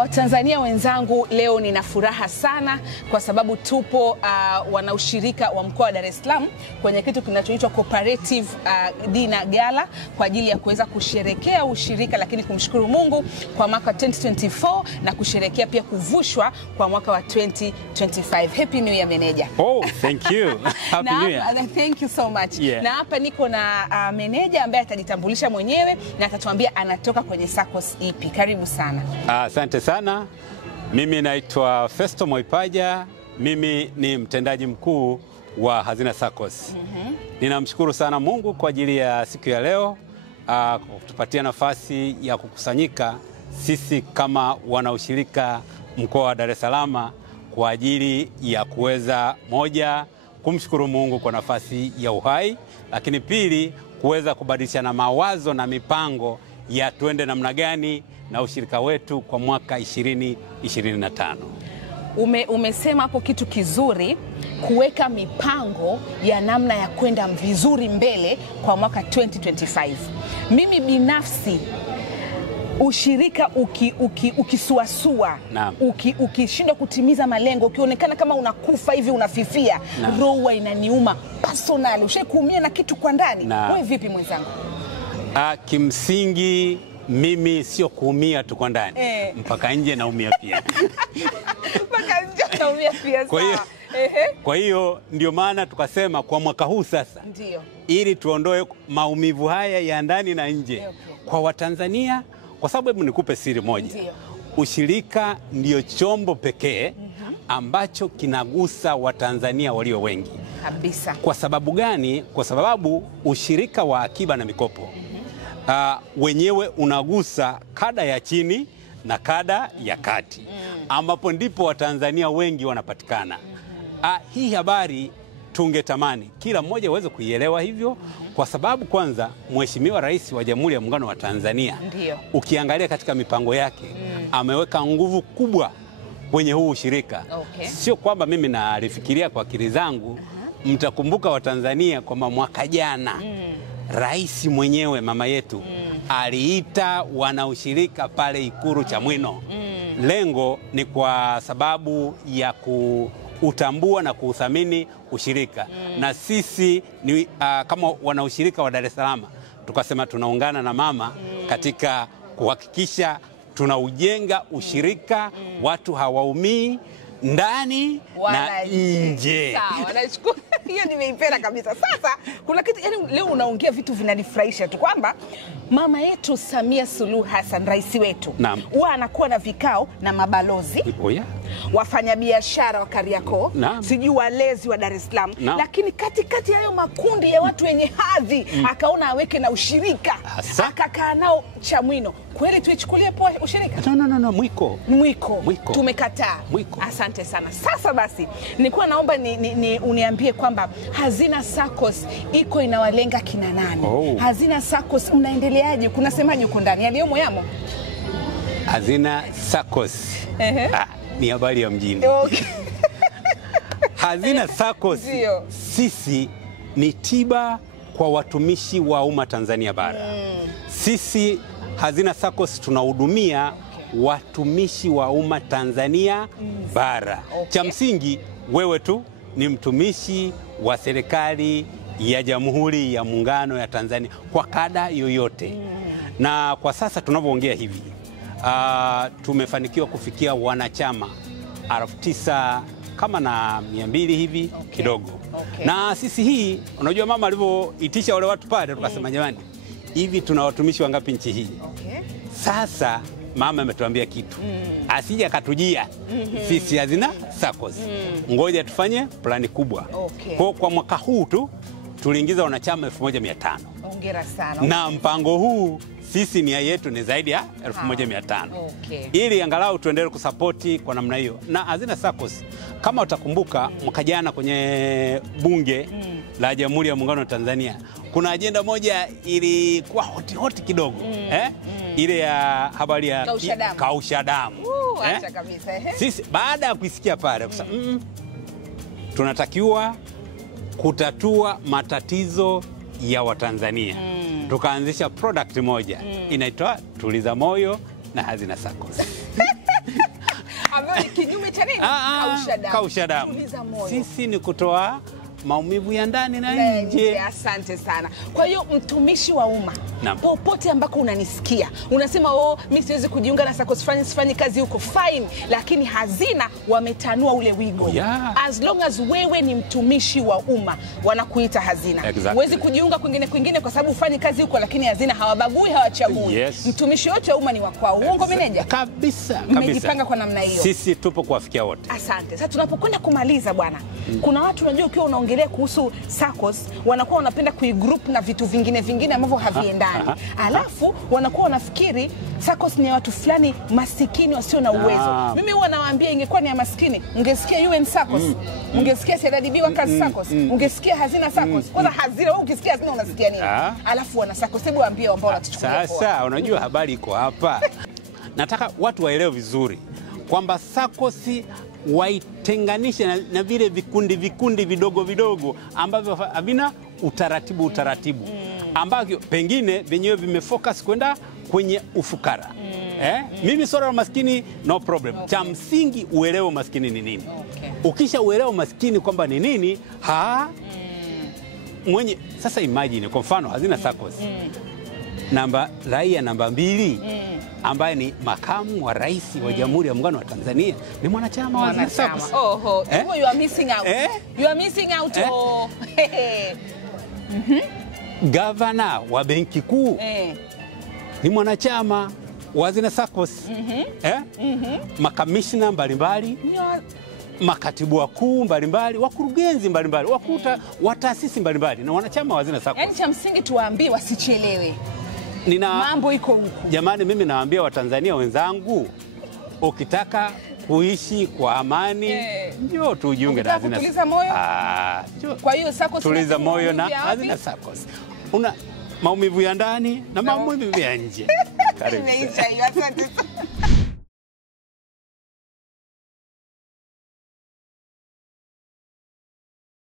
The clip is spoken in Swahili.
Watanzania wenzangu, leo nina furaha sana kwa sababu tupo wanaushirika wa mkoa wa Dar es Salaam kwenye kitu kinachoitwa Cooperative Dinner Gala kwa ajili ya kuweza kusherekea ushirika, lakini kumshukuru Mungu kwa mwaka 2024 na kusherekea pia kuvushwa kwa mwaka wa 2025. Happy New Year manager. Oh, thank you. Happy New Year. Thank you so much. Yeah. Na hapa niko na manager ambaye atajitambulisha mwenyewe na atatuambia anatoka kwenye SACCOS ipi. Karibu sana. Asante sana. Mimi naitwa Festo Moipaja. Mimi ni mtendaji mkuu wa Hazina SACCOS. Ninamshukuru sana Mungu kwa ajili ya siku ya leo kwa kutupatia nafasi ya kukusanyika sisi kama wanaushirika mkoa wa Dar es Salaam kwa ajili ya kuweza moja, kumshukuru Mungu kwa nafasi ya uhai, lakini pili, kuweza kubadilishana mawazo na mipango ya tuende namna gani na ushirika wetu kwa mwaka 2025. Umesema hapo kitu kizuri, kuweka mipango ya namna ya kwenda vizuri mbele kwa mwaka 2025. Mimi binafsi ushirika ukisuasua, ukishindwa kutimiza malengo, ukionekana kama unakufa hivi unafifia, roho inaniuma personal. Ushaikuumia na kitu kwa ndani? Wewe vipi mwenzangu? Kimsingi mimi sio kuumia tu kwa ndani, mpaka nje naumia pia. Mpaka nje naumia pia. Kwa hiyo ndio maana tukasema kwa mwaka huu sasa, ili tuondoe maumivu haya ya ndani na nje kwa Watanzania, kwa sababu hebu nikupe siri moja. Ushirika ndio chombo pekee ambacho kinagusa Watanzania walio wengi kabisa. Kwa sababu gani? Kwa sababu ushirika wa akiba na mikopo wenyewe unagusa kada ya chini na kada ya kati, ambapo ndipo Watanzania wengi wanapatikana. Hii habari tungetamani kila mmoja aweze kuielewa hivyo, kwa sababu kwanza Mheshimiwa Rais wa Jamhuri ya Muungano wa Tanzania, ukiangalia katika mipango yake, ameweka nguvu kubwa kwenye huu ushirika. Sio kwamba mimi nalifikiria kwa akili zangu. Mtakumbuka Watanzania kwamba mwaka jana Rais mwenyewe mama yetu aliita wanaushirika pale Ikulu Chamwino. Lengo ni kwa sababu ya kuutambua na kuuthamini ushirika. Na sisi ni, kama wanaushirika wa Dar es Salaam tukasema tunaungana na mama katika kuhakikisha tunaujenga ushirika, watu hawaumii ndani na nje. Sawa, nashukuru. Hiyo nimeipenda kabisa. Sasa kuna kitu, yani leo unaongea vitu vinanifurahisha tu, kwamba mama yetu Samia Suluhu Hassan, rais wetu, huwa anakuwa na vikao na mabalozi, wafanyabiashara wa Kariakoo, sijui walezi wa Dar es Salaam, lakini katikati hayo makundi ya watu wenye hadhi akaona aweke na ushirika, akakaa nao Chamwino. Kweli tuichukulie poa ushirika? No, mwiko. Tumekataa. Asante sana. Sasa basi, nilikuwa naomba uniambie kwamba Hazina SACCOS iko inawalenga kina nani? Hazina SACCOS unaendeleaje? Kunasemaje huko ndani? Yaliyomo yamo? Hazina SACCOS ni habari ya mjini. Hazina SACCOS sisi ni tiba kwa watumishi wa umma Tanzania bara. Sisi Hazina SACCOS tunahudumia watumishi wa umma Tanzania bara. Cha msingi wewe tu ni mtumishi wa serikali ya Jamhuri ya Muungano ya Tanzania kwa kada yoyote. Na kwa sasa tunavyoongea hivi, tumefanikiwa kufikia wanachama 9,000 kama na 200 hivi kidogo. Na sisi hii, unajua mama alivyoitisha wale watu pale, tukasema jamani, hivi tuna watumishi wangapi nchi hii? Sasa mama ametuambia kitu, asije akatujia sisi Hazina SACCOS, ngoja tufanye plani kubwa. Kwa mwaka huu tu tuliingiza wanachama 1,500. Hongera sana. Na mpango huu sisi nia yetu ni zaidi ya 1,500. Ili angalau tuendelee kusapoti kwa namna hiyo. Na Hazina SACCOS, kama utakumbuka mwaka jana kwenye bunge la Jamhuri ya Muungano wa Tanzania, kuna ajenda moja ilikuwa hoti kidogo, ile ya habari ya kausha damu. Acha kabisa. Sisi baada ya kuisikia pale, tunatakiwa kutatua matatizo ya Watanzania. Tukaanzisha product moja inaitwa Tuliza Moyo na Hazina SACCOS. kausha damu. Sisi ni kutoa maumivu ya ndani na nje. Asante sana. Kwa hiyo mtumishi wa umma, popote ambako unanisikia, unasema mimi siwezi kujiunga na SACCOS, sifanyi kazi huko, fine, lakini Hazina wametanua ule wigo. As long as wewe ni mtumishi wa umma, wanakuita Hazina. Huwezi kujiunga kwingine kwa sababu ufanyi kazi huko, lakini Hazina hawabagui, hawachagui. Mtumishi wote wa umma ni wa kwao. Uongo meneja? Kabisa. Mmejipanga kwa namna hiyo. Sisi tupo kuwafikia wote. Asante. Sasa tunapokwenda kumaliza bwana, kuna watu unajua ukiwa unaongelea kuhusu SACCOS wanakuwa wanapenda kuigroup na vitu vingine ambavyo haviendani. Alafu wanakuwa wanafikiri SACCOS ni watu fulani masikini wasio na uwezo. Mimi huwa nawaambia ingekuwa ni ya maskini, ungesikia UN SACCOS, ungesikia CRDB Workers SACCOS, ungesikia Hazina SACCOS. Kwanza Hazina, wewe ukisikia Hazina unasikia nini? Alafu wana SACCOS, hebu waambie ambao wanatuchukulia poa. Sasa unajua habari iko hapa. Nataka watu waelewe vizuri kwamba SACCOS waitenganishe na vile vikundi vidogo ambavyo havina utaratibu ambavyo pengine venyewe vimefocus kwenda kwenye ufukara. Mimi swala la maskini no problem. Cha msingi uelewe maskini ni nini. Ukisha uelewe maskini kwamba ni nini, mwenye sasa imagine kwa mfano Hazina SACCOS. Raia namba 2 ambaye ni makamu wa rais wa Jamhuri ya Muungano wa Tanzania ni mwanachama wa Hazina SACCOS. You are missing out. You are missing out. Gavana wa Benki Kuu ni mwanachama wa Hazina SACCOS. Makamishna mbalimbali, makatibu wakuu mbalimbali, wakurugenzi mbalimbali, wa taasisi mbalimbali na wanachama wa Hazina SACCOS. Yaani cha msingi tuwaambie wasichelewe. Mambo iko huko. Jamani, mimi nawaambia Watanzania wenzangu, ukitaka kuishi kwa amani, njoo tujiunge na Hazina. Tuliza moyo? Kwa hiyo SACCOS, tuliza moyo na Hazina SACCOS. Una maumivu ya ndani na maumivu ya nje. Karibu. Asante.